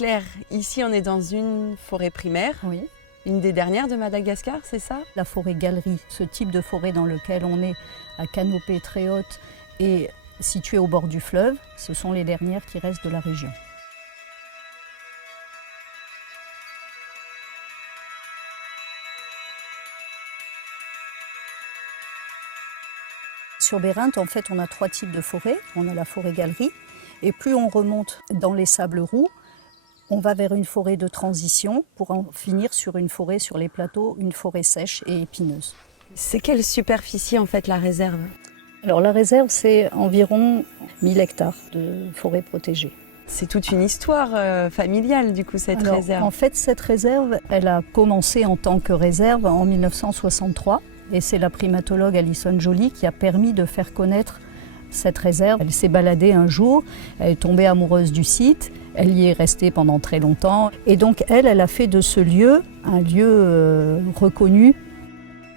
Claire, ici on est dans une forêt primaire, Oui. une des dernières de Madagascar, c'est ça? La forêt galerie, ce type de forêt dans lequel on est à canopée très haute et située au bord du fleuve, ce sont les dernières qui restent de la région. Sur Bérinthe, en fait, on a 3 types de forêts. On a la forêt galerie, et plus on remonte dans les sables roux, on va vers une forêt de transition pour en finir sur une forêt sur les plateaux, une forêt sèche et épineuse. C'est quelle superficie en fait la réserve? Alors la réserve, c'est environ 1000 hectares de forêt protégée. C'est toute une histoire familiale du coup cette Alors, réserve. En fait, cette réserve, elle a commencé en tant que réserve en 1963 et c'est la primatologue Alison Joly qui a permis de faire connaître cette réserve. Elle s'est baladée un jour, elle est tombée amoureuse du site, elle y est restée pendant très longtemps et donc elle a fait de ce lieu un lieu reconnu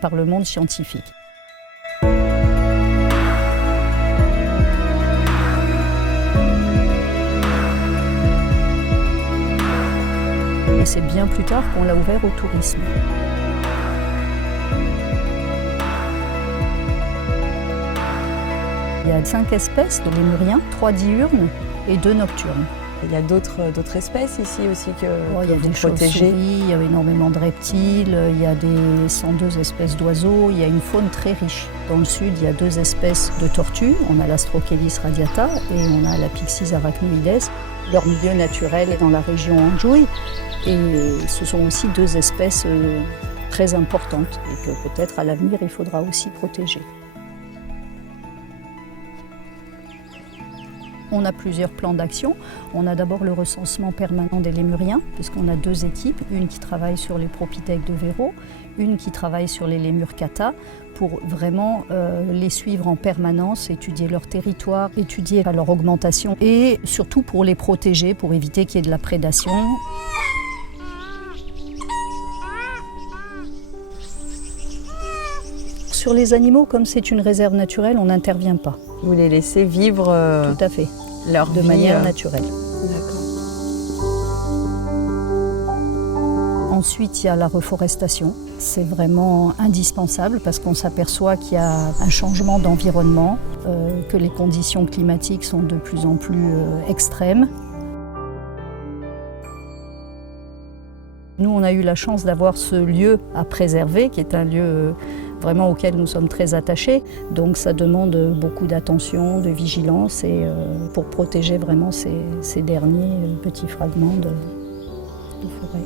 par le monde scientifique. Et c'est bien plus tard qu'on l'a ouvert au tourisme. Il y a 5 espèces de lémuriens, 3 diurnes et 2 nocturnes. Il y a d'autres espèces ici aussi que Il y a vous des protégez. chauves-souris, il y a énormément de reptiles, il y a des 102 espèces d'oiseaux, il y a une faune très riche. Dans le sud, il y a 2 espèces de tortues, on a l'Astrochelys radiata et on a la Pyxis arachnoides. Leur milieu naturel est dans la région Anjouï et ce sont aussi 2 espèces très importantes et que peut-être à l'avenir il faudra aussi protéger. On a plusieurs plans d'action. On a d'abord le recensement permanent des lémuriens, puisqu'on a 2 équipes, une qui travaille sur les propithèques de Véro, une qui travaille sur les lémures kata, pour vraiment les suivre en permanence, étudier leur territoire, étudier leur augmentation et surtout pour les protéger, pour éviter qu'il y ait de la prédation. Sur les animaux, comme c'est une réserve naturelle, on n'intervient pas. Vous les laissez vivre Tout à fait. leur De vie, manière naturelle. D'accord. Ensuite, il y a la reforestation. C'est vraiment indispensable parce qu'on s'aperçoit qu'il y a un changement d'environnement, que les conditions climatiques sont de plus en plus extrêmes. Nous, on a eu la chance d'avoir ce lieu à préserver, qui est un lieu vraiment auquel nous sommes très attachés. Donc ça demande beaucoup d'attention, de vigilance et pour protéger vraiment ces derniers petits fragments de forêt.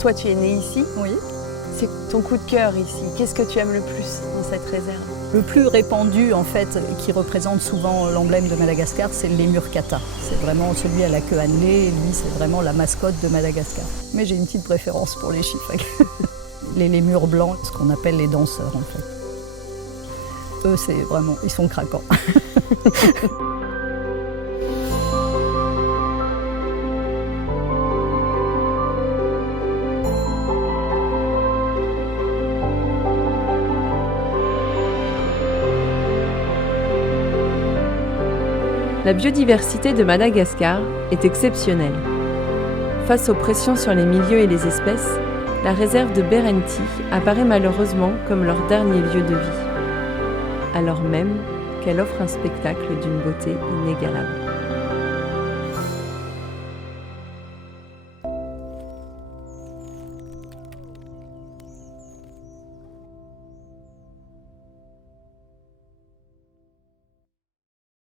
Toi tu es née ici? Oui. C'est ton coup de cœur ici. Qu'est-ce que tu aimes le plus dans cette réserve? Le plus répandu, en fait, qui représente souvent l'emblème de Madagascar, c'est le lémur kata. C'est vraiment celui à la queue annelée, et lui, c'est vraiment la mascotte de Madagascar. Mais j'ai une petite préférence pour les chiffres. Les lémurs blancs, ce qu'on appelle les danseurs, en fait. Eux, c'est vraiment, ils sont craquants. La biodiversité de Madagascar est exceptionnelle. Face aux pressions sur les milieux et les espèces, la réserve de Bérenti apparaît malheureusement comme leur dernier lieu de vie, alors même qu'elle offre un spectacle d'une beauté inégalable.